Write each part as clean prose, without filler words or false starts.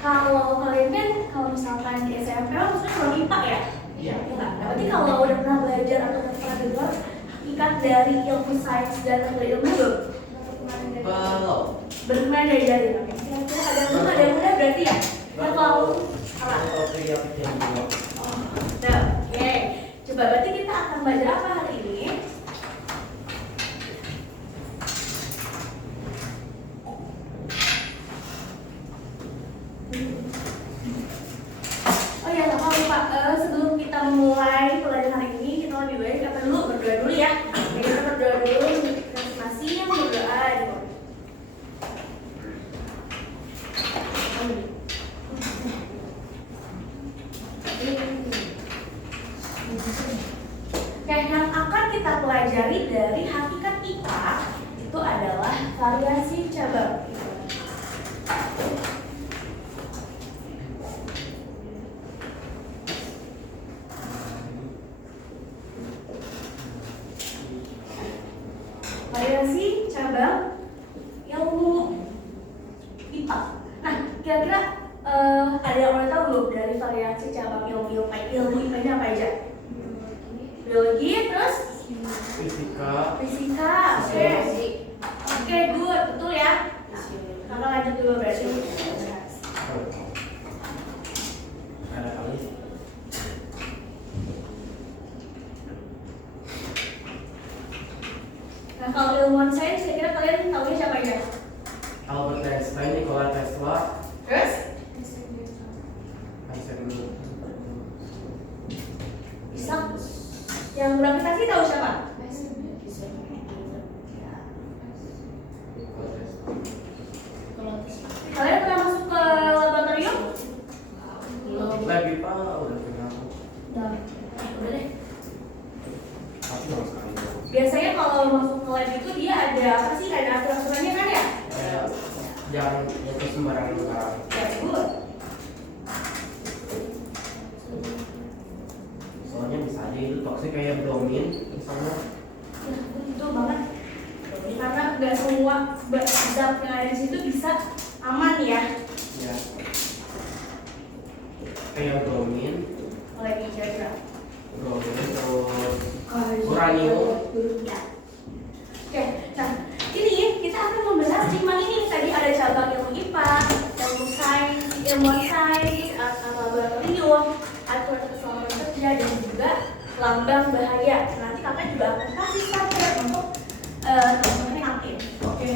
Kalau kalian kan, kalau misalkan di SMP, maksudnya kalau IPA ya? Iya. Nah, berarti kalau udah pernah belajar atau udah pernah dengar hakikat dari ilmu sains dan ilmu belum? Belum. Belum diajarin, oke? Kira-kira ada yang mudah berarti ya? Nah, kalau apa? Nah, oke. Coba berarti kita akan belajar apa hari ini? Oh ya, nggak lupa. Sebelum kita memulai pelajaran hari ini, kita lebih baik kita berdoa dulu ya. Jadi kita berdoa dulu, masing-masing berdoa gitu. Oke, yang akan kita pelajari dari hakikat IPA itu adalah variasi cabang. Variasi cabang ilmu IPA. Nah, kira-kira ada yang mau tahu belum dari variasi cabang ilmu IPA-nya apa aja? Biologi, terus Fisika. Oke, good, betul ya. Kakak lanjut dulu berarti. Ada kali. Nah, kalau ilmuwan sains, kira-kira kalian tahu siapa aja? Albert Einstein, Nikola Tesla, Terus? Isaac Newton. Bisa? Yang gravitasi tahu siapa? Nikola Tesla. Kalian pernah masuk ke laboratorium? Lagi Pak udah kenal. Udah deh. Tapi nggak sekali. Biasanya kalau masuk ke lab itu dia ada apa sih? Ada aturan-aturannya kan ya? Jangan itu sembarangan sekarang. Ya, good. Soalnya bisa aja itu toksik kayak bromin misalnya. Ya, betul banget. Karena nggak semua zat yang ada di situ bisa aman ya. Ya. Kayak bromin, Oleh kira-kira. bromin terus uranium. Ya. Oke, nah ini kita akan membahas 5 ini. Tadi ada cabang ilmu IPA, ilmu sains, ilmuwan sains, laboratorium, aturan keselamatan kerja, dan juga lambang bahaya. Nanti kakak juga akan kasih standar untuk teman-teman yang aktif. Oke.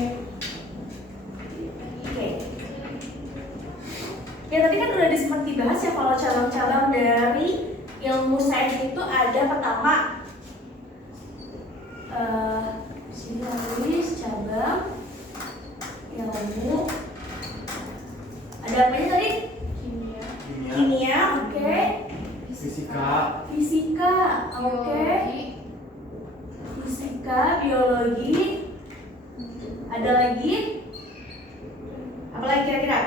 Ya tadi kan udah sempat dibahas ya kalau cabang-cabang dari ilmu sains itu ada pertama sini tulis cabang ilmu ada apa aja tadi? Kimia, oke. Fisika, oke. Fisika, biologi. Ada lagi? Apa lagi kira-kira?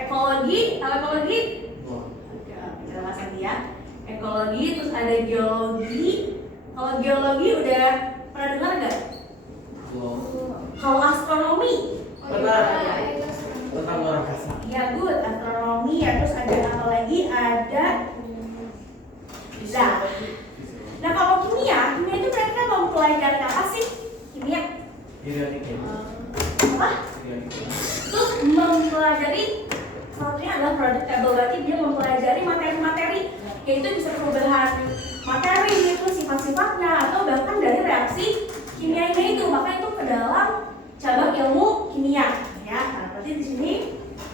Ekologi, tahu ekologi? Oke, jelas tadi ya. Ekologi, terus ada geologi. Kalau geologi udah pernah dengar nggak? Kalau astronomi? benar. Tentang luar angkasa. Ya good, astronomi ya. Terus ada apa lagi? Ada nah kalau kimia itu kira-kira mempelajari apa sih? Kimia? Apa? Itu mempelajari satunya adalah product table, berarti dia mempelajari materi-materi, yaitu bisa perubahan materi itu sifat-sifatnya atau bahkan dari reaksi kimianya itu, maka itu ke dalam cabang ilmu kimia ya. Nah berarti di sini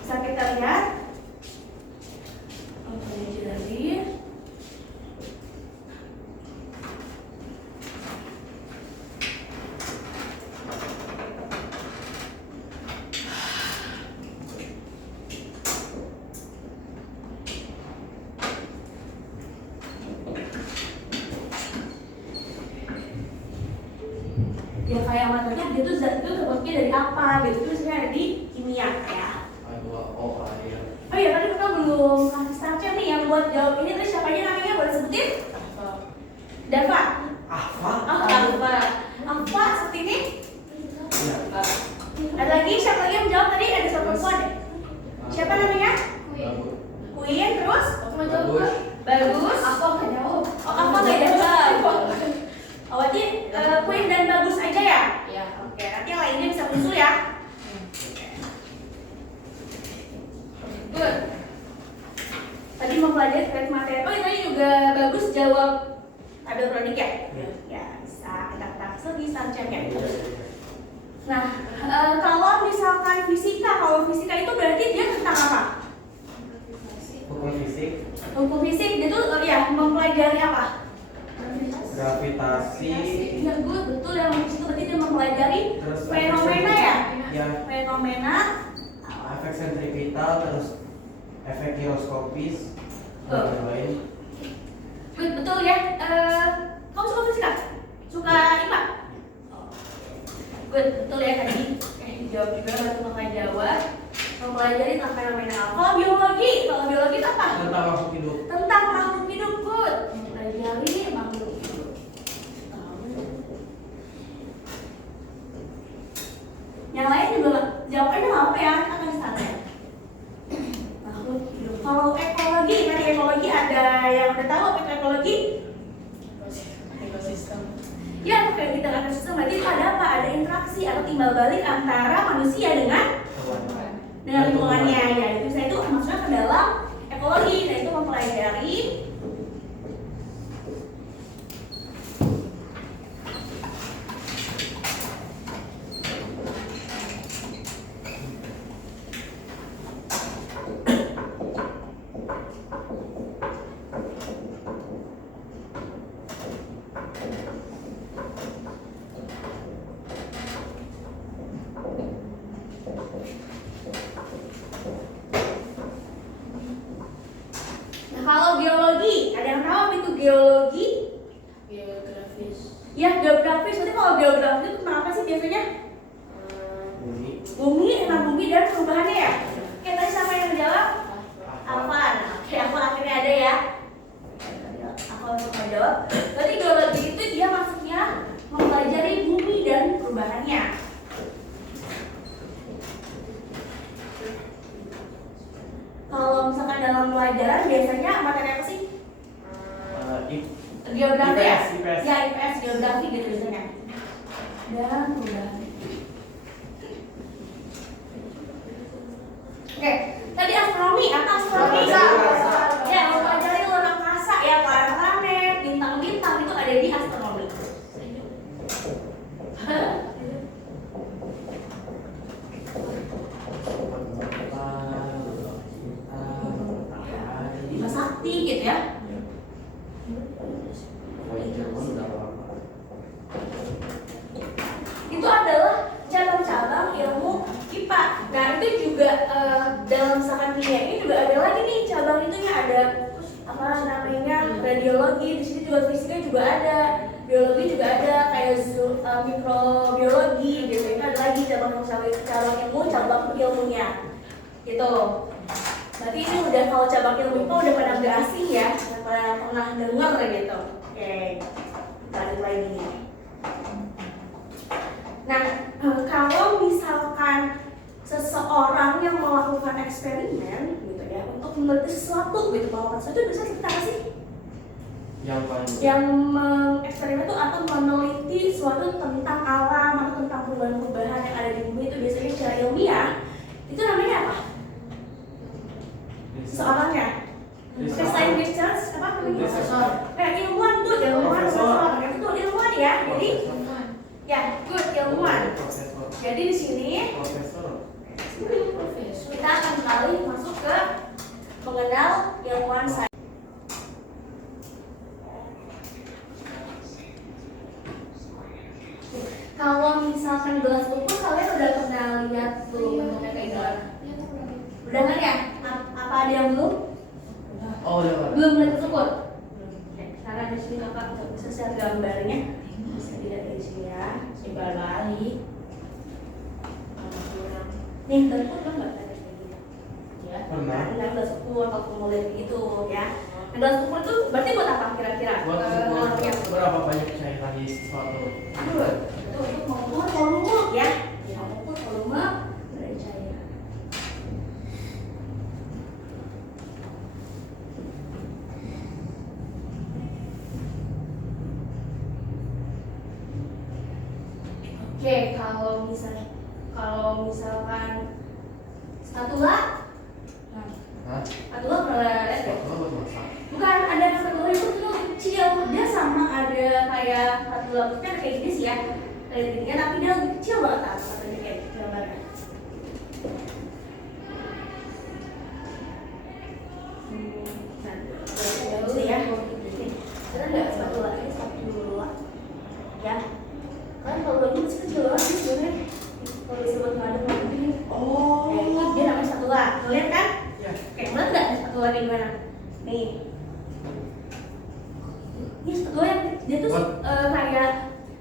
bisa kita lihat zat itu terbentuknya dari apa gitu, itu misalnya ada di kimia ya. H2O air. Oh iya, tadi kita belum kasih startnya nih yang buat jawab ini tadi siapa aja namanya, boleh sebutin? Dava. Apa? Oh, Dava. Apa seperti ini? Iya. Ada lagi, siapa lagi yang jawab tadi? Ada satu perempuan deh. Siapa namanya? Bagus. Queen, terus? Bagus. Bagus. Apa nggak jawab? Oh, apa nggak jawab? Oh, berarti Queen dan Bagus aja ya? Iya. Oke, nanti yang lainnya bisa muncul ya. Good. Tadi mempelajari terkait materi. Oh, tadi juga Bagus jawab tabel produk ya? Iya. Ya, bisa kita lagi startnya ya. Nah, kalau misalkan fisika, kalau fisika itu berarti dia tentang apa? Hukum fisik. Hukum fisik itu ya mempelajari apa? Gravitasi. Ya, good, betul ya. Itu berarti dia mempelajari Terus fenomena ya? Ya. Fenomena. Efek sentripetal, terus efek giroskopis, dan lain-lain. Good, betul ya. Kamu suka fisika? Suka IPA? Good, betul ya tadi. Dijawab juga bantu kakak jawab. Mempelajari tentang fenomena apa? Kalau biologi itu apa? Tentang makhluk hidup. Tentang makhluk hidup, good. Mempelajari makhluk hidup. Yang lain juga jawabannya apa ya? Kita akan tanya. Makhluk hidup. Kalau ekologi, kan ekologi ada yang udah tahu apa itu ekologi? Ekosistem. Ya, kayak kita akan sistem berarti itu ada apa? Ada interaksi atau timbal balik antara manusia dengan lingkungannya ya. Itu saya itu maksudnya ke dalam ekologi. Nah, itu mempelajari kalau biologi, ada yang tahu apa itu geologi? Geografis. Ya, geografis. Berarti kalau geografis itu tentang apa sih biasanya? Bumi. Bumi, tentang bumi dan perubahannya ya? Oke, tadi siapa yang menjawab? Afan. Oke, Afan akhirnya ada ya. Afan untuk menjawab. Berarti geologi itu dia maksudnya mempelajari bumi dan perubahannya. Kalau misalkan dalam pelajaran biasanya materi apa sih? Geografi ya? IPS. Ya, IPS, geografi gitu biasanya. Dan perubahan. Oke, tadi astronomi, apa astronomi? Ya, mempelajari luar angkasa ya, planet, bintang-bintang itu ada di astronomi. Bima Sakti gitu ya. Itu adalah cabang-cabang ilmu IPA. Nah, itu juga dalam misalkan kimia ini juga ada lagi nih cabang itunya, ada apa namanya radiologi, di sini juga fisika juga ada, biologi juga ada, kayak mikrobiologi gitu. Itu ada lagi cabang ilmu, cabang ilmunya gitu. Berarti ini udah, kalau cabang ilmu itu udah pada nggak asing ya, udah pada pernah dengar gitu. Oke, balik lagi nih. Nah, kalau misalkan seseorang yang melakukan eksperimen gitu ya, untuk meneliti sesuatu gitu, melakukan sesuatu itu biasanya kita apa sih? Yang mengeksperimen itu atau meneliti sesuatu tentang alam atau tentang perubahan-perubahan yang ada di bumi itu biasanya secara ilmiah, itu namanya apa? Seorangnya selain research, apa namanya? Profesor. Ilmuwan tuh, ilmuwan, profesor. Itu ilmuwan ya, jadi ya, good, ilmuwan. Profesor. Jadi di sini Profesor. kita akan kembali masuk ke mengenal ilmuwan sains. Kalau misalkan gelas ukur, kalian udah pernah lihat belum bentuknya kayak gimana? Udah kan ya? Apa ada yang belum? Oh, udah. Belum lihat ukur? Karena di sini kakak bisa share gambarnya, bisa dilihat dari sini ya. Sebar balik. kurang. Nih, gelas ukur kan nggak ada kayak gitu. Ya. Pernah. Nah, gelas ukur kalau kamu mau lihat gitu ya. Nah, gelas ukur tuh berarti buat apa kira-kira? Buat Orangnya. berapa banyak cairan di suatu Itu untuk mengukur volume ya. Ya, mengukur volume dari cairan. Oke, kalau misalkan spatula, nah, Hah? spatula pernah lihat ya? Spatula buat masak. Bukan, ada spatula itu tuh kecil, dia sama ada kayak spatula maksudnya kayak gini sih ya, kayak gini kan, tapi dia lebih kecil banget kan, katanya kayak gambarnya. Nah, dulu ya, ada nggak spatula ini spatula, ya? Kan kalau lagi masih kecil banget sih sebenarnya, kalau disebut ngaduk begini, Oh. itu dia namanya spatula, lihat kan? Ya. Kayak mana nggak spatula kayak gimana? Nih. Ini spatula yang dia tuh kayak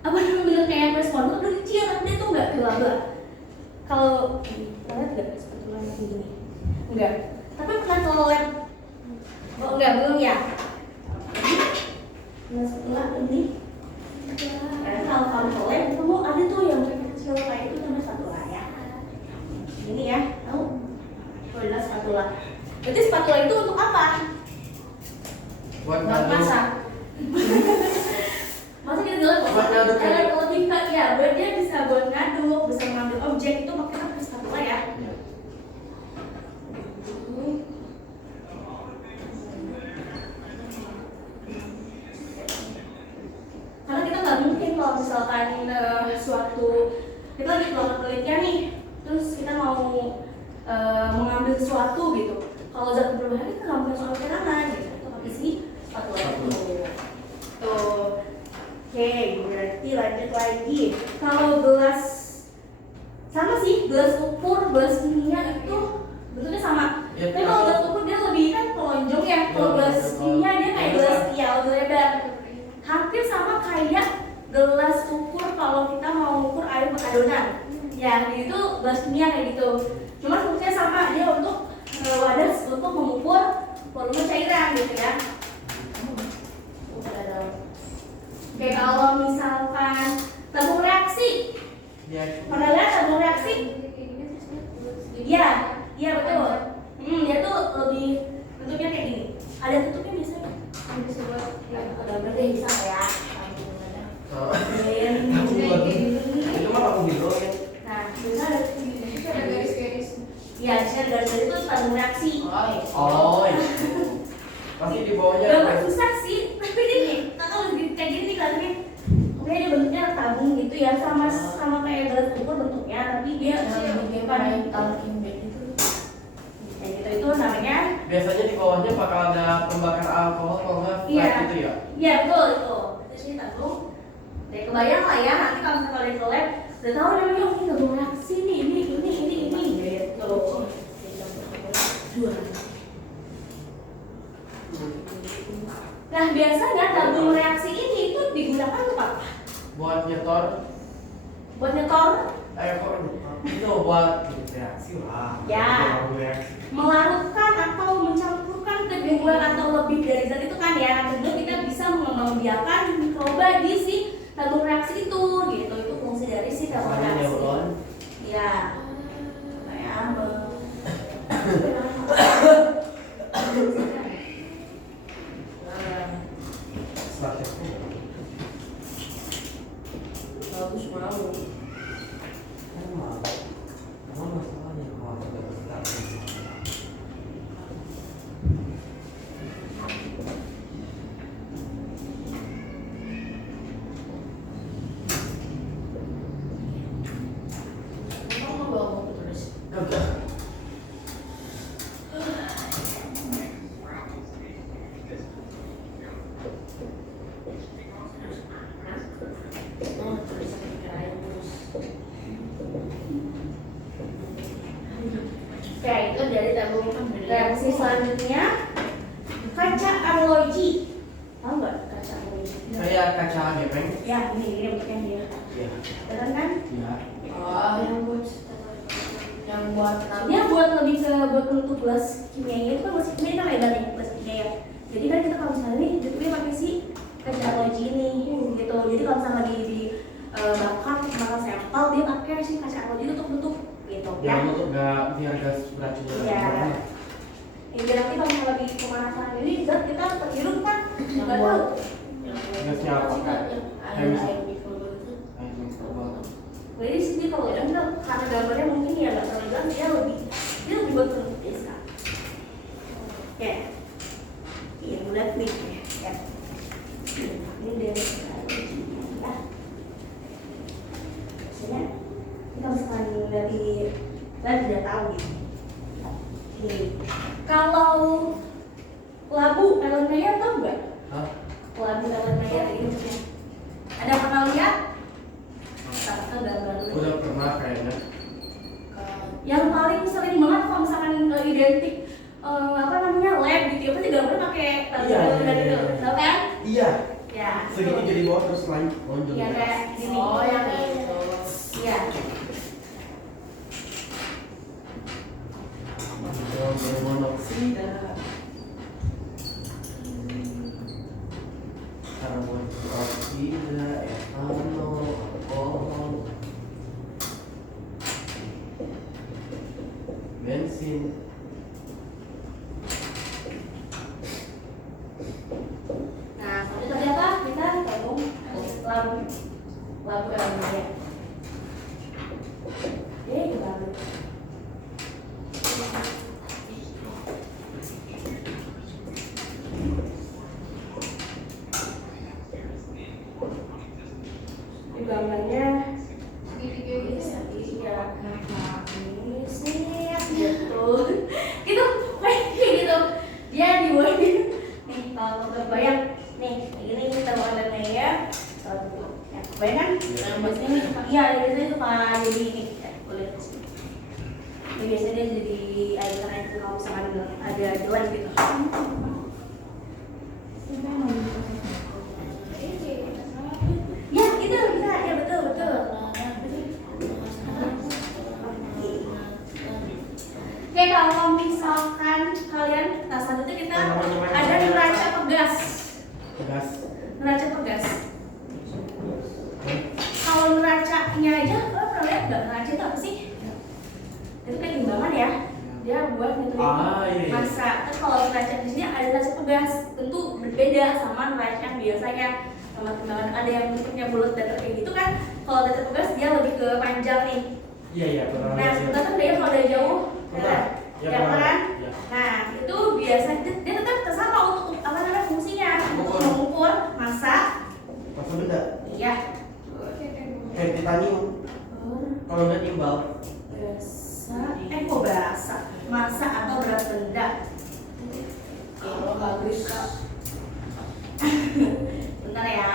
apa namanya kayak respon tuh udah kecil tapi dia tuh nggak gelaba. Kalau kalian nggak spatula yang kayak gini? Enggak. Tapi pernah kalau lab? Oh enggak belum ya. Nah spatula ini. Kalau kamu lab kamu ada tuh yang kecil kayak itu namanya spatula ya. Ini ya, tahu? Oh adalah spatula. Berarti spatula itu untuk apa? Buat Buat ngaduk. masak. Masa kita bilang Buat ngaduk kayak- lebih ke ya, buat dia bisa buat ngaduk, bisa mengambil objek itu makanya pakai spatula ya. Ya. Karena kita nggak mungkin kalau misalkan suatu kita lagi melakukan penelitian nih, terus kita mau mengambil sesuatu gitu. Kalau zat berbahaya kita nggak mungkin soal kenangan gitu. Itu pakai si spatula itu. Tuh. Oke, berarti lanjut lagi. Kalau gelas sama sih, gelas ukur, gelas kimia itu bentuknya sama. Ya, Tapi kalau gelas ukur dia lebih kan pelonjong ya. Kalau gelas kimia dia kayak gelas lebih lebar. Hampir sama kayak gelas ukur kalau kita mau ukur air perkadonan. Ya, itu gelas kimia kayak gitu. Cuma fungsinya sama, dia untuk wadah untuk mengukur volume cairan gitu ya. Oke, kalau misalkan tabung reaksi, Ya. pernah lihat tabung reaksi? Iya, iya betul. Dia tuh lebih bentuknya kayak gini. Ada tutupnya biasanya. Bisa buat yang ada berarti bisa ya. Oh. Ini. Itu mah kamu gitu ya. Nah, bisa ada Itu ada garis-garis. Iya, bisa ada garis itu tabung reaksi. Oh. Iya. Pasti di bawahnya. Gambar susah sih, tapi ini kalau kayak gini nih kalian oke dia bentuknya tabung gitu ya, sama kayak gelas ukur bentuknya, tapi dia bukan talking bed itu. kayak gitu itu namanya. Biasanya di bawahnya bakal ada pembakar alkohol kalau nggak Iya. flat gitu ya. Iya betul itu. Itu sih tabung. Jadi kebayang lah ya nanti kalau misalnya kalian ke lab udah tahu namanya oh ini tabung reaksi nih ini gitu. Nah biasanya tabung reaksi ini itu digunakan untuk apa? Buat nyetor Buat nyetor, kok itu buat reaksi lah. Ya. Buat reaksi. melarutkan atau mencampurkan kedua atau lebih dari zat itu kan ya. Kedua kita bisa mengembangkan mikroba di si tabung reaksi itu gitu. Itu fungsi dari si tabung Makanya reaksi. neuron. Ya. Kayak Strategi. Bagus mau. Emang. Emang masalahnya kalau kita strategi. Kamu mau bawa buku tulis? Enggak. Oh, tulis pakai air terus. Oke, itu dari tabung reaksi selanjutnya kaca arloji. Tahu nggak kaca arloji? Kayak kaca gepeng. Ya, ini bentuknya dia. Iya. Benar kan? Iya. Oh, Yang buat Yang buat Ini buat lebih ke buat menutup gelas kimianya itu kan masih ini kan lebar nih gelas kimia ya. Jadi kan kita kalau misalnya nih tutupnya pakai si kaca loji ini gitu. Jadi kalau misalnya lagi di bakar sampel dia pakai si kaca loji itu untuk nutup gitu ya. Yang untuk nggak biar gas beracunnya. Iya. Ya, biar nanti kalau misalnya lagi pemanasan ini zat kita terhirup kan yang nggak buat tahu. Gasnya apa kan? air mikro itu. Jadi sini kalau udah enggak karena gambarnya mungkin ya nggak terlalu jelas dia lebih buat menutup biasa. Ya, iya bulat nih ya. Ini dari ya. Biasanya kita misalkan dari kita tidak tahu gitu. Ini kalau labu Ellenmeyer tahu nggak? Hah? Labu Ellenmeyer ini maksudnya ada pernah lihat? Atau gambar Udah pernah kayaknya. yang paling sering banget kalau misalkan identik apa namanya lab gitu ya pasti gambarnya pakai Iya, gambar iya, itu iya. tau kan Iya. ya Segini itu. jadi bawah terus lonjong. ya kayak gini Oh, yang itu. ya Monoksida. Karbon dioksida, etanol, alkohol, bensin. nah itu tadi apa kita gabung labu gambarnya itu labu ini gambarnya iya ini sih gitu gitu kayak gitu dia dibuatin nih kalau kebayang nih ini kita mau ada ya kebayang kan Iya. biasanya iya biasanya suka jadi ini boleh ini biasanya dia jadi air karena itu kalau misalkan ada doan gitu ya itu bisa ya betul Oke, kalau misalkan kalian, nah selanjutnya kita ada neraca pegas. Gas. Neraca pegas. Kalau neracanya aja, kalian pernah lihat nggak neraca itu apa sih? Itu kayak timbangan ya. Dia buat ngitungin Iya. massa. Terus kalau neraca di sini ada neraca pegas, tentu berbeda sama neraca yang biasanya. Sama timbangan ada yang bentuknya bulat datar kayak gitu kan. Kalau neraca pegas dia lebih ke panjang nih. Iya pernah. Nah, lihat, kita kan dia kalau dari jauh, Pernah. Ya, ya pernah. kan? Ya. Nah, itu biasanya dia tetap sama untuk apa namanya fungsinya untuk Mengukur. mengukur massa. Masa benda. Iya. Kayak titanium. Kalau nggak timbal. Kok berasa massa atau berat benda? Kalau bagus kak. Bentar ya.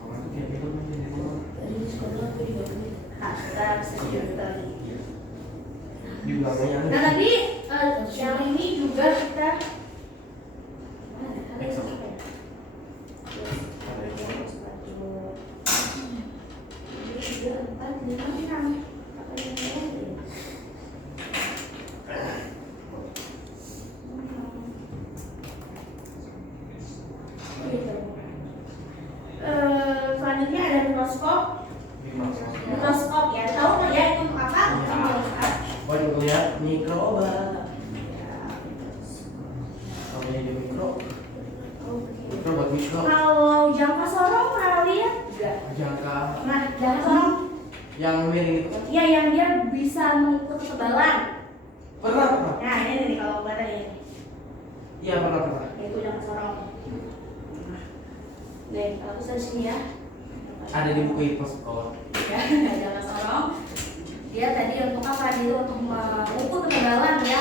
Kalau itu kayak film aja di rumah. Tadi di sekolah aku juga punya. Nah, kita bisa lihat lagi. Di belakangnya ada. Nah, tadi yang ini juga kita selanjutnya ada mikroskop. Mikroskop ya, tahu nggak ya itu untuk apa? Iya. Buat ngeliat mikroba. Kalau ini mikro buat mikro. Kalau jangka sorong pernah lihat nggak? Jangka Nah, jangka sorong, yang miring itu. ya yang dia bisa mengukur ketebalan. Pernah. Nah, ini nih kalau kelihatan ini, Iya pernah. itu jangka sorong. Nih, kalau bisa di sini ya. Ada di buku Hiposkop. Ya, jangka sorong. Dia tadi untuk apa? Dia untuk mengukur ketebalan ya.